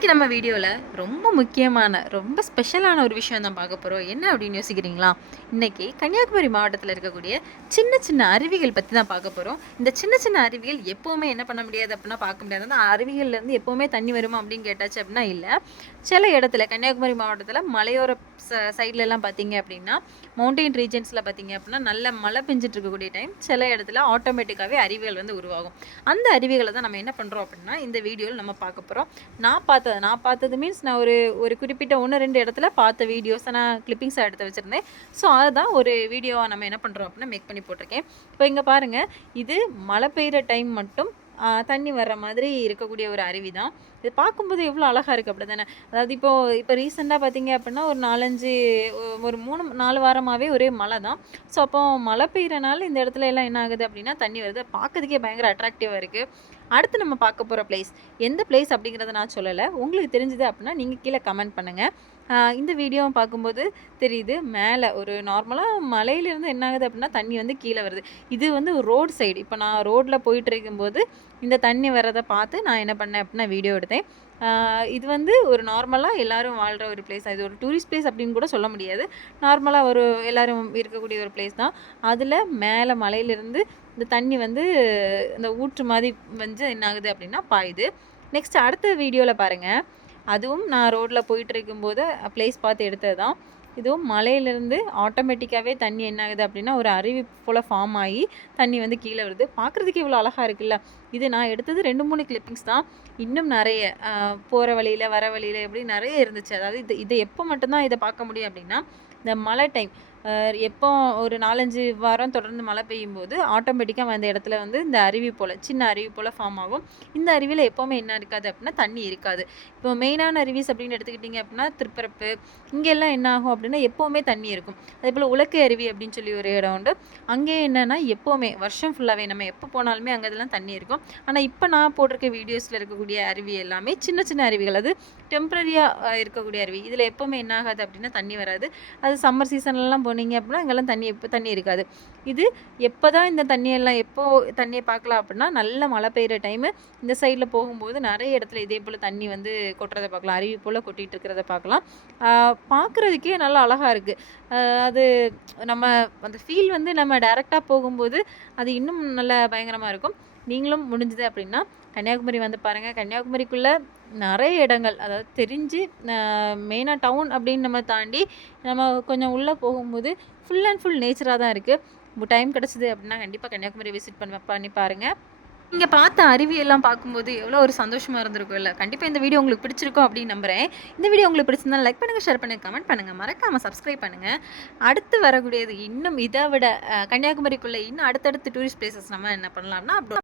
இன்னைக்கு நம்ம வீடியோவில் ரொம்ப முக்கியமான ரொம்ப ஸ்பெஷலான ஒரு விஷயம் தான் பார்க்க போகிறோம். என்ன அப்படின்னு யோசிக்கிறீங்களா? இன்னைக்கு கன்னியாகுமரி மாவட்டத்தில் இருக்கக்கூடிய சின்ன சின்ன அருவிகள் பற்றி தான் பார்க்க போகிறோம். இந்த சின்ன சின்ன அருவிகள் எப்போவுமே என்ன பண்ண முடியாது அப்படின்னா பார்க்க முடியாது. அந்த அருவிகள்லேருந்து எப்போவுமே தண்ணி வருமா அப்படின்னு கேட்டாச்சு அப்படின்னா இல்லை. சில இடத்துல கன்னியாகுமரி மாவட்டத்தில் மலையோர சைட்லலாம் பார்த்தீங்க அப்படின்னா மவுண்டெயின் ரீஜன்ஸில் பார்த்தீங்க அப்படின்னா நல்ல மழை பெஞ்சிட்டு இருக்கக்கூடிய டைம் சில இடத்துல ஆட்டோமேட்டிக்காகவே அருவிகள் வந்து உருவாகும். அந்த அருவிகளை தான் நம்ம என்ன பண்ணுறோம் அப்படின்னா இந்த வீடியோவில் நம்ம பார்க்க போகிறோம். நான் பார்த்தது மீன்ஸ் நான் ஒரு குறிப்பிட்ட 1, 2 இடத்துல பார்த்த வீடியோஸை நான் கிளிப்பிங்ஸாக எடுத்து வச்சுருந்தேன். ஸோ அதுதான் ஒரு வீடியோவாக நம்ம என்ன பண்ணுறோம் அப்படின்னா மேக் பண்ணி போட்டிருக்கேன். இப்போ இங்கே பாருங்கள், இது மழை பெய்கிற டைம் மட்டும் தண்ணி வர்ற மாதிரி இருக்கக்கூடிய ஒரு அருவி தான். இது பார்க்கும்போது எவ்வளோ அழகாக இருக்குது அப்படி தானே. அதாவது இப்போ ரீசெண்டாக பார்த்தீங்க அப்படின்னா ஒரு 3-4 வாரமாகவே ஒரே மழை தான். ஸோ அப்போ மழை பெய்கிறனால இந்த இடத்துல எல்லாம் என்ன ஆகுது அப்படின்னா தண்ணி வருது. பார்க்கறதுக்கே பயங்கர அட்ராக்டிவாக இருக்குது. அடுத்து நம்ம பார்க்க போகிற பிளேஸ் எந்த பிளேஸ் அப்படிங்கிறத நான் சொல்லலை. உங்களுக்கு தெரிஞ்சுது அப்படின்னா நீங்கள் கீழே கமெண்ட் பண்ணுங்கள். இந்த வீடியோவை பார்க்கும்போது தெரியுது, மேலே ஒரு நார்மலாக மலையிலேருந்து என்ன ஆகுது அப்படின்னா தண்ணி வந்து கீழே வருது. இது வந்து ரோடு சைடு. இப்போ நான் ரோட்டில் போயிட்டு இருக்கும்போது இந்த தண்ணி வர்றதை பார்த்து நான் என்ன பண்ணேன் அப்படின்னா வீடியோ எடுத்தேன். இது வந்து ஒரு நார்மலாக எல்லோரும் வாழ்கிற ஒரு பிளேஸ். இது ஒரு டூரிஸ்ட் பிளேஸ் அப்படின்னு கூட சொல்ல முடியாது. நார்மலாக எல்லோரும் இருக்கக்கூடிய ஒரு பிளேஸ் தான். அதில் மேலே மலையிலேருந்து இந்த தண்ணி வந்து இந்த ஊற்று மாதிரி வந்து என்ன ஆகுது அப்படின்னா பாயுது. நெக்ஸ்ட் அடுத்த வீடியோவில் பாருங்கள், அதுவும் நான் ரோட்டில் போயிட்டு இருக்கும்போது பிளேஸ் பார்த்து எடுத்தது தான். இதுவும் மலையிலேருந்து ஆட்டோமேட்டிக்காகவே தண்ணி என்ன ஆகுது அப்படின்னா ஒரு அருவி போல் ஃபார்ம் ஆகி தண்ணி வந்து கீழே வருது. பார்க்குறதுக்கு இவ்வளோ அழகாக இருக்குல்ல. இது நான் எடுத்தது 2-3 கிளிப்பிங்ஸ் தான். இன்னும் நிறைய போகிற வழியில் வர வழியில் எப்படி நிறைய இருந்துச்சு. அதாவது இதை எப்போ மட்டும்தான் இதை பார்க்க முடியும் அப்படின்னா இந்த மழை டைம். எப்போ ஒரு 4-5 வாரம் தொடர்ந்து மழை பெய்யும்போது ஆட்டோமேட்டிக்காக அந்த இடத்துல வந்து இந்த அருவி போல் சின்ன அருவி போல் ஃபார்ம் ஆகும். இந்த அருவியில் எப்போவுமே என்ன இருக்காது அப்படின்னா தண்ணி இருக்காது. இப்போ மெயினான அருவிஸ் அப்படின்னு எடுத்துக்கிட்டிங்க அப்படின்னா திருப்பரப்பு இங்கெல்லாம் என்ன ஆகும் அப்படின்னா எப்போவுமே தண்ணி இருக்கும். அதே போல் உலக்கை அருவி அப்படின்னு சொல்லி ஒரு இடம் உண்டு. அங்கே என்னென்னா எப்போவுமே வருஷம் ஃபுல்லாகவே நம்ம எப்போ போனாலுமே அங்கே இதெல்லாம் தண்ணி இருக்கும். ஆனால் இப்போ நான் போட்டிருக்க வீடியோஸில் இருக்கக்கூடிய அருவி எல்லாமே சின்ன சின்ன அருவிகள். அது டெம்பரரியாக இருக்கக்கூடிய அருவி. இதில் எப்போவுமே என்ன ஆகாது அப்படின்னா தண்ணி வராது. அது சம்மர் சீசன்லலாம் போனீங்க அப்படின்னா அங்கெல்லாம் தண்ணி இருக்காது. இது எப்போ தான் இந்த தண்ணியை பார்க்கலாம் அப்படின்னா நல்ல மழை பெய்கிற டைமு இந்த சைடில் போகும்போது நிறைய இடத்துல இதே போல் தண்ணி வந்து கொட்டுறதை பார்க்கலாம். அருவி போல் கொட்டிகிட்டு இருக்கிறத பார்க்கலாம். பார்க்குறதுக்கே நல்லா அழகாக இருக்குது. அது நம்ம அந்த ஃபீல் வந்து நம்ம டைரெக்டாக போகும்போது அது இன்னும் நல்ல பயங்கரமாக இருக்கும். நீங்களும் முடிஞ்சது அப்படின்னா கன்னியாகுமரி வந்து பாருங்கள். கன்னியாகுமரிக்குள்ளே நிறைய இடங்கள், அதாவது தெரிஞ்சு மெயினாக டவுன் அப்படின்னு நம்ம தாண்டி நம்ம கொஞ்சம் உள்ளே போகும்போது ஃபுல் அண்ட் ஃபுல் நேச்சராக தான் இருக்குது. டைம் கிடச்சிது அப்படின்னா கண்டிப்பாக கன்னியாகுமரி விசிட் பண்ணி பாருங்கள். இங்கே பார்த்த அருவியெல்லாம் பார்க்கும்போது எவ்வளோ ஒரு சந்தோஷமாக இருந்திருக்கும் இல்லை. கண்டிப்பாக இந்த வீடியோ உங்களுக்கு பிடிச்சிருக்கும் அப்படின்னு நம்புகிறேன். இந்த வீடியோ உங்களுக்கு பிடிச்சிருந்தாலும் லைக் பண்ணுங்கள், ஷேர் பண்ணுங்கள், கமெண்ட் பண்ணுங்கள், மறக்காமல் சப்ஸ்கிரைப் பண்ணுங்கள். அடுத்து வரக்கூடியது இன்னும் இதை விட கன்னியாகுமரிக்குள்ளே இன்னும் அடுத்தடுத்து டூரிஸ்ட் பிளேசஸ் நம்ம என்ன பண்ணலாம்னா